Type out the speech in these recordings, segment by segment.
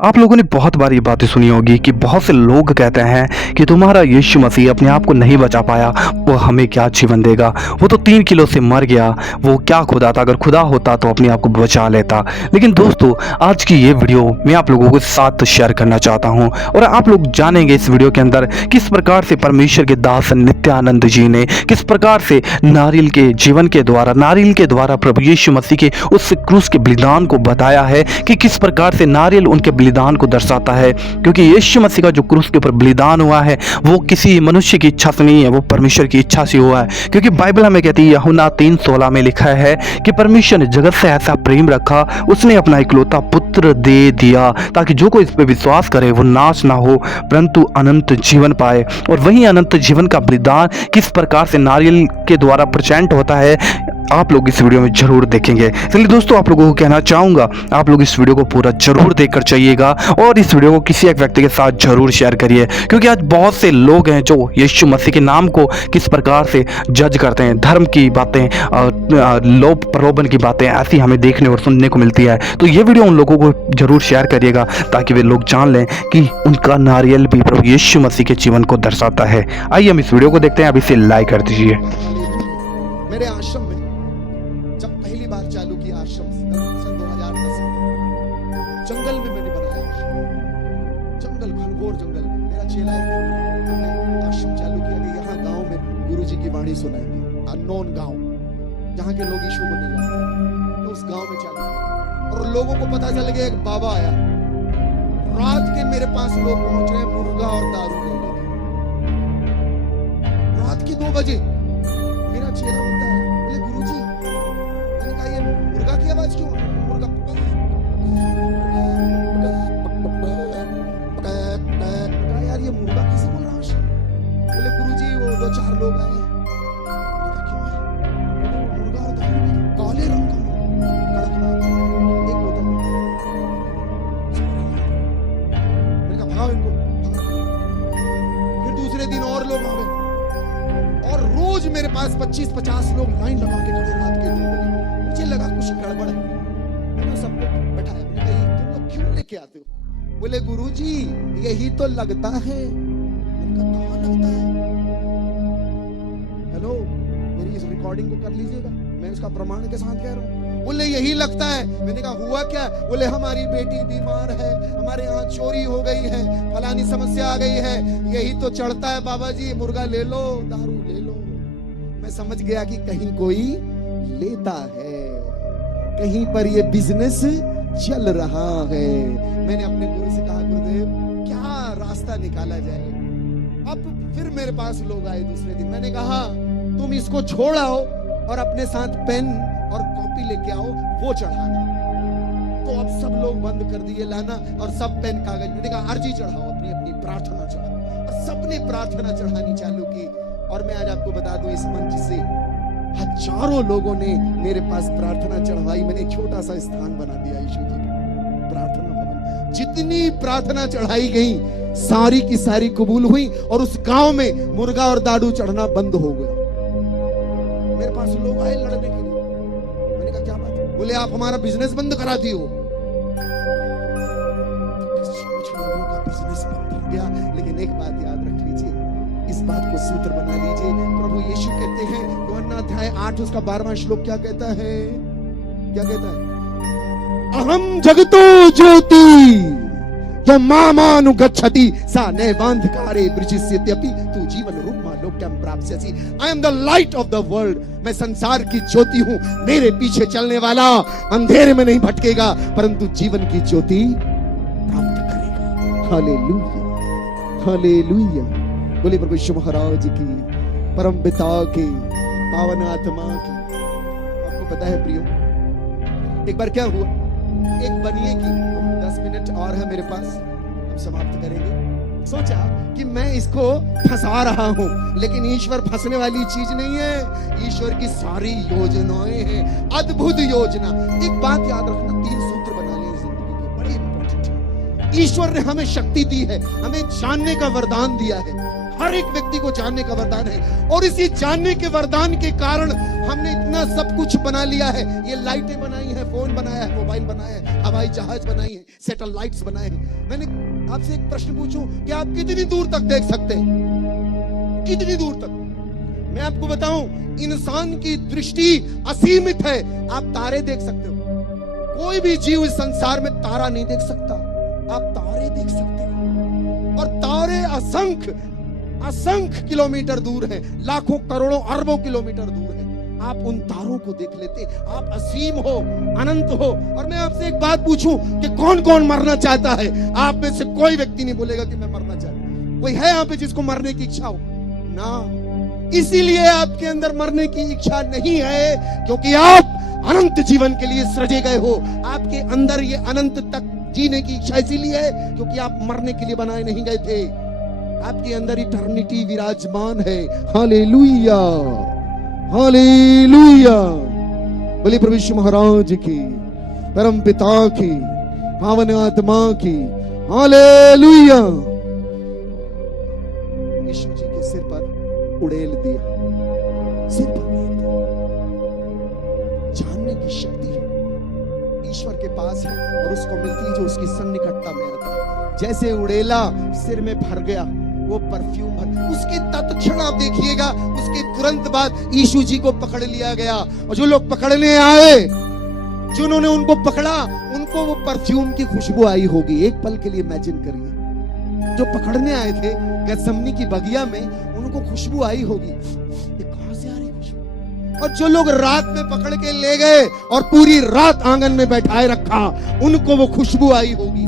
आप लोगों ने बहुत बार ये बातें सुनी होगी कि बहुत से लोग कहते हैं कि तुम्हारा यीशु मसीह अपने आप को नहीं बचा पाया, वो हमें क्या जीवन देगा। वो तो 3 किलो से मर गया, वो क्या खुदा था, अगर खुदा होता तो अपने आप को बचा लेता। लेकिन दोस्तों, आज की ये वीडियो मैं आप लोगों के साथ शेयर करना चाहता हूँ और आप लोग जानेंगे इस वीडियो के अंदर किस प्रकार से परमेश्वर के दास नित्यानंद जी ने किस प्रकार से नारियल के जीवन के द्वारा, नारियल के द्वारा प्रभु यीशु मसीह के उस क्रूस के बलिदान को बताया है कि किस प्रकार से नारियल उनके बलिदान को दर्शाता है। क्योंकि यीशु मसीह का जो क्रूस के ऊपर बलिदान हुआ है वो किसी मनुष्य की इच्छा से नहीं है, वो परमेश्वर की इच्छा से हुआ है। क्योंकि बाइबल हमें कहती है, यूहन्ना 3:16 में लिखा है कि परमेश्वर ने जगत से ऐसा प्रेम रखा, उसने अपना इकलौता पुत्र दे दिया ताकि जो कोई इस पर विश्वास करे वो नाश ना हो परंतु अनंत जीवन पाए। और वही अनंत जीवन का बलिदान किस प्रकार से नारियल के द्वारा प्रेजेंट होता है, आप लोग इस वीडियो में जरूर देखेंगे। इसलिए दोस्तों, आप लोगों को कहना चाहूंगा, आप लोग इस वीडियो को पूरा जरूर देखकर चाहिएगा और इस वीडियो को किसी एक व्यक्ति के साथ जरूर शेयर करिए। क्योंकि आज बहुत से लोग हैं जो यीशु मसीह के नाम को किस प्रकार से जज करते हैं, धर्म की बातें, लोभ प्रलोभन की बातें ऐसी हमें देखने और सुनने को मिलती है। तो ये वीडियो उन लोगों को जरूर शेयर करिएगा ताकि वे लोग जान लें कि उनका नारियल भी प्रभु यीशु मसीह के जीवन को दर्शाता है। आइए हम इस वीडियो को देखते हैं। अब इसे लाइक कर दीजिए। मेरे आश्रम में जब पहली बार चालू किया आश्रम सन 2010 में, जंगल में मैंने बनाया आश्रम, जंगल, घनघोर जंगल में। मेरा चेला है, हमने आश्रम चालू किया कि यहाँ गांव में गुरुजी की वाणी सुनाएंगे। अननोन गांव जहाँ के लोग यीशु को नहीं जानते, तो उस गांव में चालू किया और लोगों को पता चल गया एक बाबा आया। रात के मेरे पास लोग पहुंच रहे हैं मुर्गा और दारू लेने। रात की 2 बजे मेरा चेला बोलता है, बोले गुरुजी, मैंने कहा ये मुर्गा की आवाज क्यों? मुर्गा यार ये मुर्गा किसे बोल रहा है? बोले गुरुजी वो 2-4 लोग आए हैं। क्यों है? मुर्गा और दारू भी, काले रंग का मुर्गा, कड़कनाथ, एक बोतल। मैंने कहा भागो इनको, फिर दूसरे दिन और लोग आ गए और रोज मेरे पास 25-50 लोग लाइन लगा के खड़े रात के 2 बजे। मुझे लगा कुछ गड़बड़ है, मैंने सबको बैठाया। मैंने कहा तुम लोग क्यों लेके आते हो? बोले गुरुजी यही तो लगता है। मैंने कहा कहाँ लगता है? हेलो, मेरी इस रिकॉर्डिंग को कर लीजिएगा, मैं इसका प्रमाण के साथ कह रहा हूँ। बोले यही लगता है। मैंने कहा हुआ क्या? बोले हमारी बेटी बीमार है, हमारे यहाँ चोरी हो गई है, फलानी समस्या आ गई है, यही तो चढ़ता है बाबा जी, मुर्गा ले लो, दारू ले लो। मैं समझ गया कि कहीं कोई लेता है, कहीं पर ये बिजनेस चल रहा है। मैंने अपने गुरु से कहा, गुरुदेव क्या रास्ता निकाला जाए? अब फिर मेरे पास लोग आए दूसरे दिन। मैंने कहा तुम इसको छोड़ आओ और अपने साथ पेन और कॉपी लेके आओ, वो चढ़ाना। तो अब सब लोग बंद कर दिए लाना और सब पेन कागज। मैंने कहा अर्जी चढ़ाओ, अपनी अपनी प्रार्थना चढ़ाओ। और सबने प्रार्थना चढ़ानी चालू की। और मैं आज आपको बता दूं, इस मंच से हजारों लोगों ने मेरे पास प्रार्थना चढ़वाई। मैंने एक छोटा सा स्थान बना दिया यीशु जी का, प्रार्थना भवन। जितनी प्रार्थना चढ़ाई गई सारी की सारी कबूल हुई और उस गांव में मुर्गा और दारू चढ़ना बंद हो गया। मेरे पास लोग आए लड़ने के लिए। मैंने कहा क्या बात है? बोले आप हमारा बिजनेस बंद कराती हो। कुछ लोगों का बिजनेस बंद हो गया, लेकिन एक बात याद रख लीजिए, इस बात को सूत्र बना लीजिए। प्रभु यीशु कहते हैं यूहन्ना अध्याय 8 उसका 12वां श्लोक क्या कहता है? क्या कहता है? अहम जगतो ज्योति जो मामानुगच्छति सा नैवान्धकारे वृजिष्यत्यपि तु जीवन रूपमा लोक्यं प्राप्स्यसि। I am the light of the world. मैं संसार की ज्योति हूं। मेरे पीछे चलने वाला अंधेरे में नहीं भटकेगा परंतु जीवन की ज्योति प्राप्त करेगा। Hallelujah, hallelujah. बोले प्रभु यीशु महाराज की, परम पिता की, पावन आत्मा की। आपको पता है प्रियो, एक बार क्या हुआ, एक बनिए की, 10 मिनट और है मेरे पास, हम समाप्त करेंगे। सोचा कि मैं इसको फंसा रहा हूं, लेकिन ईश्वर फंसने वाली चीज नहीं है। ईश्वर की सारी योजनाएं हैं, अद्भुत योजना। एक बात याद रखना, 3 सूत्र बना लिए जिंदगी के, बड़े इंपॉर्टेंट है। ईश्वर ने हमें शक्ति दी है, हमें जानने का वरदान दिया है, हर एक व्यक्ति को जानने का वरदान है। और इसी जानने के वरदान के कारण हमने इतना सब कुछ बना लिया है। ये लाइटें बनाई है, फोन बनाया है, मोबाइल बनाया है, हवाई जहाज बनाई है, सैटेलाइट्स बनाए हैं। मैंने आपसे एक प्रश्न पूछूं कि आप कितनी दूर तक देख सकते हैं? कितनी दूर तक? मैं आपको बताऊं, इंसान की दृष्टि असीमित है। आप तारे देख सकते हो, कोई भी जीव इस संसार में तारा नहीं देख सकता। आप तारे देख सकते हो, और तारे असंख्य किलोमीटर दूर हैं, लाखों करोड़ों अरबों किलोमीटर दूर हैं। आप उन तारों को देख लेते, आप असीम हो, अनंत हो। और मैं आपसे एक बात पूछूं कि कौन कौन मरना चाहता है? आप में से कोई व्यक्ति नहीं बोलेगा कि मैं मरना चाहता हूं। कोई है यहाँ पे जिसको मरने की इच्छा हो? ना। इसीलिए आपके अंदर मरने की इच्छा नहीं है, क्योंकि आप अनंत जीवन के लिए सृजे गए हो। आपके अंदर ये अनंत तक जीने की इच्छा इसीलिए है क्योंकि आप मरने के लिए बनाए नहीं गए थे। आपके अंदर इटर्निटी विराजमान है। Hallelujah, hallelujah. बोलिए प्रभु यीशु महाराज की, परम पिता की, पावन आत्मा की, हालेलुया। यीशु जी के सिर पर उड़ेल दिया, सिर पर जानने की शक्ति ईश्वर के पास है और उसको मिलती है जो उसकी सन्निकटता में आता है। जैसे उड़ेला सिर में भर गया, वो परफ्यूम भर, उसके तत्क्षण आप देखिएगा, उसके तुरंत बाद यीशु जी को पकड़ लिया गया। और जो लोग पकड़ने आए, जिन्होंने उनको पकड़ा, उनको वो परफ्यूम की खुशबू आई होगी। एक पल के लिए इमेजिन करिए, जो पकड़ने आए थे गethsemane की बगिया में, उनको खुशबू आई होगी। ये कहां से आ रही खुशबू? और जो लोग रात में पकड़ के ले गए और पूरी रात आंगन में बैठाए रखा, उनको वो खुशबू आई होगी।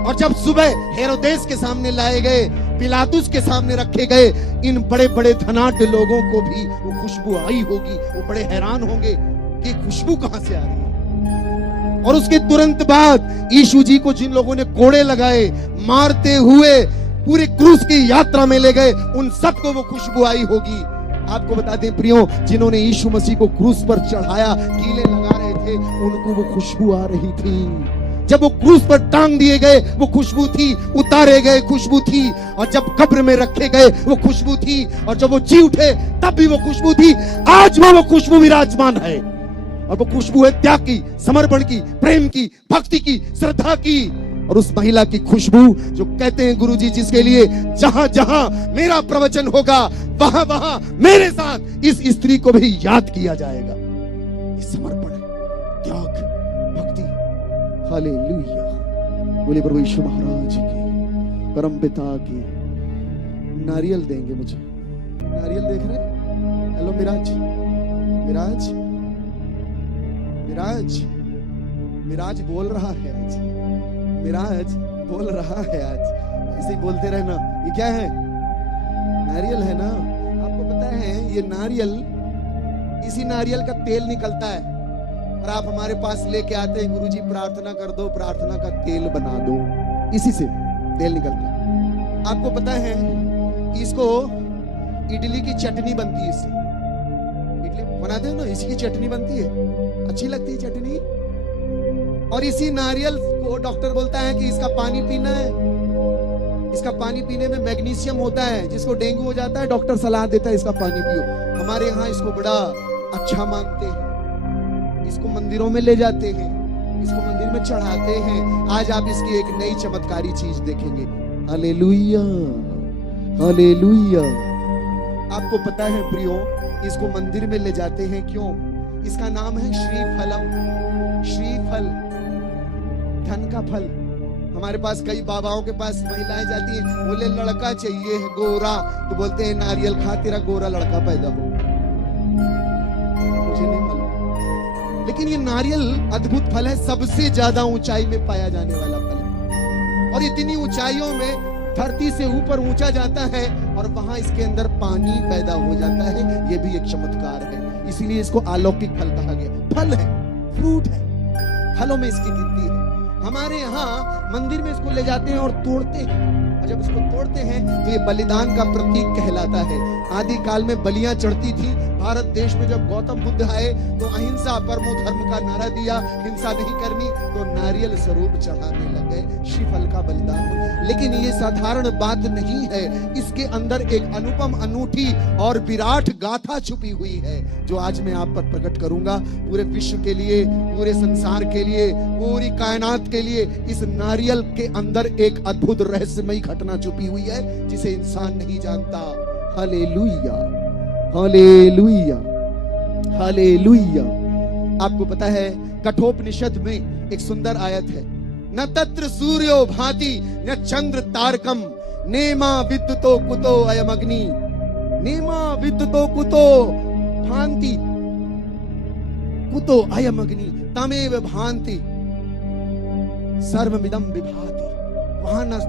और जब सुबह हेरोदेस के सामने लाए गए, पिलातुस के सामने रखे गए, इन बड़े बड़े धनाढ्य लोगों को भी वो खुशबू आई होगी। वो बड़े हैरान होंगे कि खुशबू कहां से आ रही है। और उसके तुरंत बाद यीशु जी को जिन लोगों ने कोड़े लगाए, मारते हुए पूरे क्रूस की यात्रा में ले गए, उन सबको वो खुशबू आई होगी। आपको बता दें प्रियो, जिन्होंने यीशु मसीह को क्रूस पर चढ़ाया, कीले लगा रहे थे, उनको वो खुशबू आ रही थी। जब वो क्रूस पर टांग दिए गए, वो खुशबू थी। उतारे गए, खुशबू थी। और जब कब्र में रखे गए, वो खुशबू थी। और जब वो जी उठे, तब भी वो खुशबू थी। आज वो खुशबू विराजमान है। और वो खुशबू है त्याग की, समर्पण की, प्रेम की, भक्ति की, श्रद्धा की। और उस महिला की खुशबू जो कहते हैं गुरुजी, जिसके लिए जहां जहां मेरा प्रवचन होगा, वहां वहां मेरे साथ इस स्त्री को भी याद किया जाएगा। ये समर्पण है, त्याग, भक्ति। हालेलुया। बोले प्रभु यीशु महाराज की, परम पिता की। नारियल देंगे मुझे। नारियल देख रहे हैं? हेलो मिराज, मिराज, मिराज, मिराज बोल रहा है आज। मिराज बोल रहा है आज। ऐसे ही बोलते रहना। ये क्या है? नारियल है ना। आपको पता है ये नारियल, इसी नारियल का तेल निकलता है। और आप हमारे पास लेके आते हैं, गुरुजी प्रार्थना कर दो, प्रार्थना का तेल बना दो। इसी से तेल निकलता है। आपको पता है इसको इडली की चटनी बनती है। इससे इडली बनाते हो ना, इसी की चटनी बनती है। अच्छी लगती है चटनी। और इसी नारियल को डॉक्टर बोलता है कि इसका पानी पीना है। इसका पानी पीने में मैग्नीशियम होता है। जिसको डेंगू हो जाता है, डॉक्टर सलाह देता है इसका पानी पियो। हमारे यहाँ इसको बड़ा अच्छा मानते हैं। इसको मंदिरों में ले जाते हैं, इसको मंदिर में चढ़ाते हैं। आज आप इसकी एक नई चमत्कारी चीज देखेंगे। Hallelujah, hallelujah. आपको पता है प्रियो, इसको मंदिर में ले जाते हैं क्यों? इसका नाम है श्रीफलम। श्रीफल, धन का फल। हमारे पास कई बाबाओं के पास महिलाएं जाती हैं, बोले लड़का चाहिए है गोरा, तो बोलते हैं नारियल खा, तेरा गोरा लड़का पैदा हो। मुझे नहीं मालूम, लेकिन ये नारियल अद्भुत फल है। सबसे ज्यादा ऊंचाई में पाया जाने वाला फल। और इतनी ऊंचाइयों में धरती से ऊपर ऊंचा जाता है और वहां इसके अंदर पानी पैदा हो जाता है। ये भी एक चमत्कार है। इसीलिए इसको अलौकिक फल कहा गया। फल है, फ्रूट है, फलों में इसकी गिनती है। हमारे यहाँ मंदिर में इसको ले जाते हैं और तोड़ते हैं। और जब इसको तोड़ते हैं तो ये बलिदान का प्रतीक कहलाता है। आदि काल में बलियां चढ़ती थी। भारत देश में जब गौतम बुद्ध आए तो अहिंसा परमो धर्म का नारा दिया, हिंसा नहीं करनी, तो नारियल स्वरूप चढ़ाने लग गए, श्रीफल का बलिदान। लेकिन ये साधारण बात नहीं है, इसके अंदर एक अनुपम, अनूठी और विराट गाथा छुपी हुई है, जो आज मैं आप पर प्रकट करूंगा। पूरे विश्व के लिए, पूरे संसार के लिए, पूरी कायनात के लिए इस नारियल के अंदर एक अद्भुत रहस्यमयी घटना छुपी हुई है, जिसे इंसान नहीं जानता। Hallelujah, hallelujah, hallelujah. आपको पता है कठोपनिषद में एक सुंदर आयत है, न तत्र सूर्यो भाति न चंद्र तारकम नेमा विद्युतो कुतो अयम अग्नि, नेमा विद्युतो कुतो भांति कुतो अयम अग्नि तमेव भांति सर्वमिदं विभाति। वहां न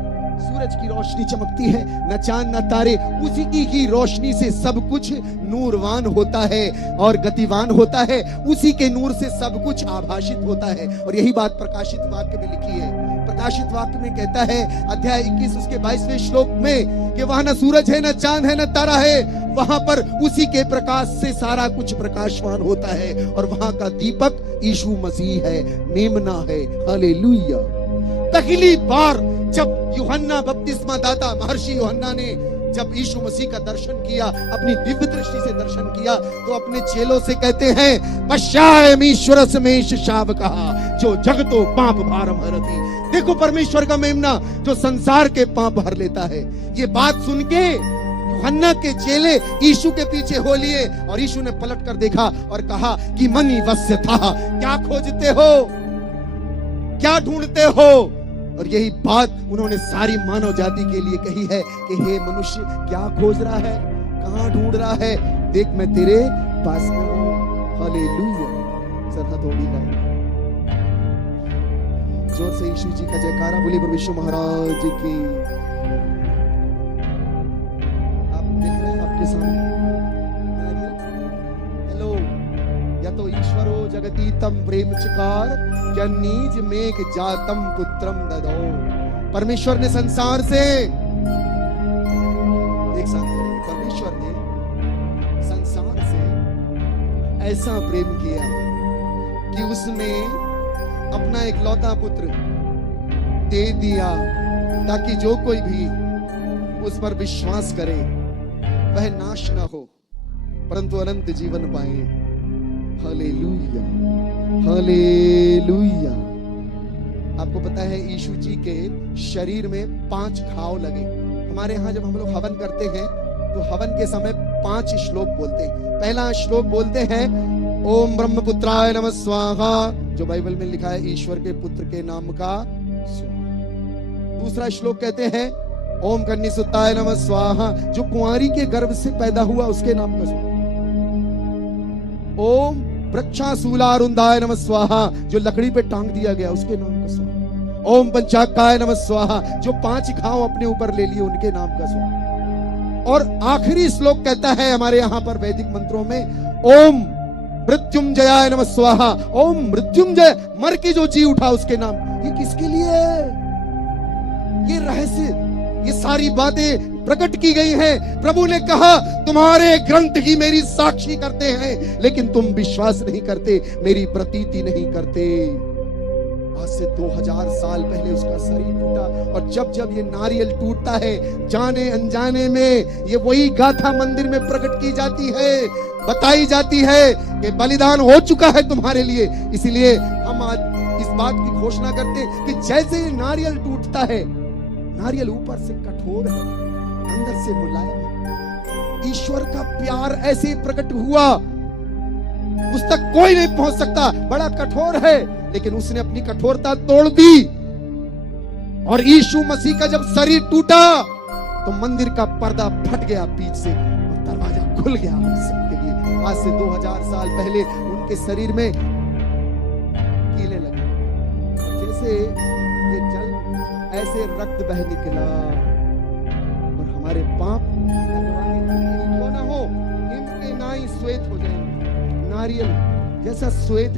सूरज की रोशनी चमकती है, न चांद न तारे, उसी की रोशनी से सब कुछ नूरवान होता है और गतिवान होता है, उसी के नूर से सब कुछ आभाषित होता है। और यही बात प्रकाशित वाक्य में लिखी है। प्रकाशित वाक्य में कहता है अध्याय 21 उसके 22वें श्लोक में कि वहां न सूरज है, न चांद है, न तारा है, वहां पर उसी के प्रकाश से सारा कुछ प्रकाशवान होता है, और वहां का दीपक यीशु मसीह है, मेमना है। हालेलुया। पहली बार जब यूहन्ना बपतिस्मा दाता महर्षि यूहन्ना ने जब यीशु मसीह का दर्शन किया, अपनी दिव्य दृष्टि से दर्शन किया, तो अपने चेलों से कहते हैं पश्चामीश्वर समेश शावकः जो जगतो पाप भारम हरति। देखो परमेश्वर का मेमना जो संसार के पाप भर लेता है। ये बात सुन के यूहन्ना के चेले यीशु के पीछे हो लिए, और यीशु ने पलट कर देखा और कहा कि मनी वस्य था, क्या खोजते हो, क्या ढूंढते हो। और यही बात उन्होंने सारी मानव जाति के लिए कही है कि हे मनुष्य, क्या खोज रहा है, कहां ढूंढ रहा है, देख मैं तेरे पास में हूं। हालेलुया। सर हथौड़ी का जोर से यीशु जी का जयकारा बोलिए प्रभु यीशु महाराज की। आप देख रहे हैं आपके सामने हेलो, या तो ईश्वरो जगती तम प्रेम चिकार क्या नीज मेघ जातम पुत्रम ददो। परमेश्वर ने संसार से, एक साथ करेंगे, परमेश्वर ने संसार से ऐसा प्रेम किया कि उसने अपना एक लौता पुत्र दे दिया, ताकि जो कोई भी उस पर विश्वास करे वह नाश ना हो परंतु अनंत जीवन पाए। Hallelujah, hallelujah. आपको पता है यीशु जी के शरीर में 5 घाव लगे। हमारे यहाँ जब हम लोग हवन करते हैं तो हवन के समय 5 श्लोक बोलते हैं। पहला श्लोक बोलते हैं ओम ब्रह्मपुत्राय नमः स्वाहा, जो बाइबल में लिखा है ईश्वर के पुत्र के नाम का स्वाहा। दूसरा श्लोक कहते हैं ओम कन्यासुताय नमः स्वाहा, जो कुंवारी के गर्भ से पैदा हुआ उसके नाम का स्वाहा। ओम वृक्षाशूलारुंधाय नमः स्वाहा, जो लकड़ी पे टांग दिया गया उसके नाम का स्वाहा। ओम पंचाकाय नमः स्वाहा, जो 5 घाव अपने ऊपर ले लिए उनके नाम का स्वाहा। और आखिरी श्लोक कहता है हमारे यहाँ पर वैदिक मंत्रों में ओम मृत्युंजयाय नमः स्वाहा, ओम मृत्युंजय, मर के जो जी उठा उसके नाम। ये किसके लिए है? ये रहस्य, ये सारी बातें प्रकट की गई हैं। प्रभु ने कहा तुम्हारे ग्रंथ ही मेरी साक्षी करते हैं, लेकिन तुम विश्वास नहीं करते, मेरी प्रतीति नहीं करते। आज से 2000 साल पहले उसका शरीर टूटा, और जब जब ये नारियल टूटता है जाने अनजाने में ये वही गाथा मंदिर में प्रकट की जाती है, बताई जाती है कि बलिदान हो चुका है तुम्हारे लिए। इसलिए हम आज इस बात की घोषणा करते हैं कि जैसे ये नारियल टूटता है, नारियल ऊपर से कठोर है, अंदर से मुलायम है। ईश्वर का प्यार ऐसे प्रकट हुआ, उस तक कोई नहीं पहुंच सकता, बड़ा कठोर है, लेकिन उसने अपनी कठोरता तोड़ दी। और यीशु मसीह का जब शरीर टूटा तो मंदिर का पर्दा फट गया बीच से, और दरवाजा खुल गया हम सबके लिए। आज से 2000 साल पहले उनके शरीर में कीले लगे, जैसे ये जल ऐसे रक्त बह निकला, और हमारे पाप क्यों ना हो, इनके नाई श्वेत हो जाएंगे। नारियल जैसा श्वेत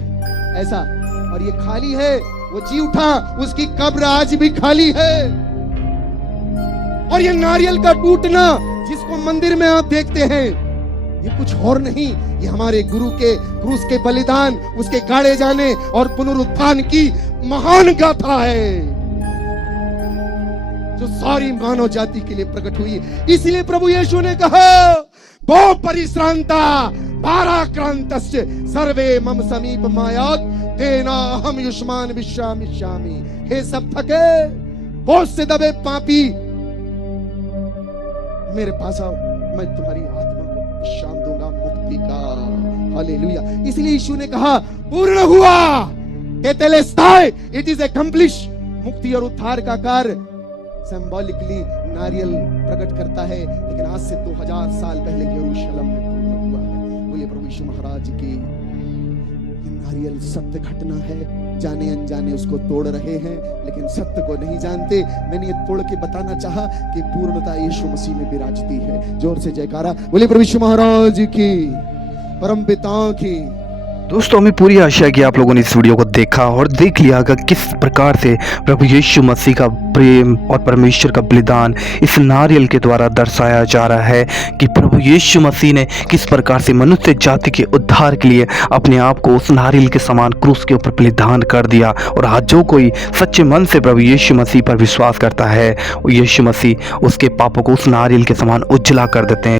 ऐसा, और ये खाली है, वो जी उठा, उसकी कब्र आज भी खाली है। और ये नारियल का टूटना जिसको मंदिर में आप देखते हैं, ये कुछ और नहीं, ये हमारे गुरु के क्रूस के बलिदान, उसके गाड़े जाने और पुनरुत्थान की महान गाथा है, जो सारी मानव जाति के लिए प्रकट हुई। इसलिए प्रभु यीशु ने कहा, भो परिश्रांता भाराक्रांतस्य सर्वे मम समीप मायात तेना हम युष्मान विश्रामिष्यामि। हे सब थके बोझ से दबे पापी, मेरे पास आओ, मैं तुम्हारी आत्मा को विश्राम दूंगा, मुक्ति का। हालेलुया। इसलिए यीशु ने कहा, पूर्ण हुआ, टेटेलेस्टाई, इट इज एक्म्प्लिश। मुक्ति और उद्धार का कार्य सिंबॉलिकली नारियल प्रकट करता है, लेकिन आज से 2000 साल पहले यरूशलेम में पूर्ण हुआ है। बोलिए प्रभु यीशु महाराज की। नारियल सत्य घटना है, जाने अनजाने उसको तोड़ रहे हैं, लेकिन सत्य को नहीं जानते। मैंने ये तोड़ के बताना चाहा कि पूर्णता यीशु मसीह में विराजती है। जोर से जयकारा बोलिए प्रभु यीशु महाराज की, परम पिता की। दोस्तों, हमें पूरी आशा है कि आप लोगों ने इस वीडियो को देखा और देख लिया होगा किस प्रकार से प्रभु यीशु मसीह का प्रेम और परमेश्वर का बलिदान इस नारियल के द्वारा दर्शाया जा रहा है, कि प्रभु यीशु मसीह ने किस प्रकार से मनुष्य जाति के उद्धार के लिए अपने आप को उस नारियल के समान क्रूस के ऊपर बलिदान कर दिया। और आज जो कोई सच्चे मन से प्रभु यीशु मसीह पर विश्वास करता है, यीशु मसीह उसके पापों को उस नारियल के समान उजला कर देते हैं।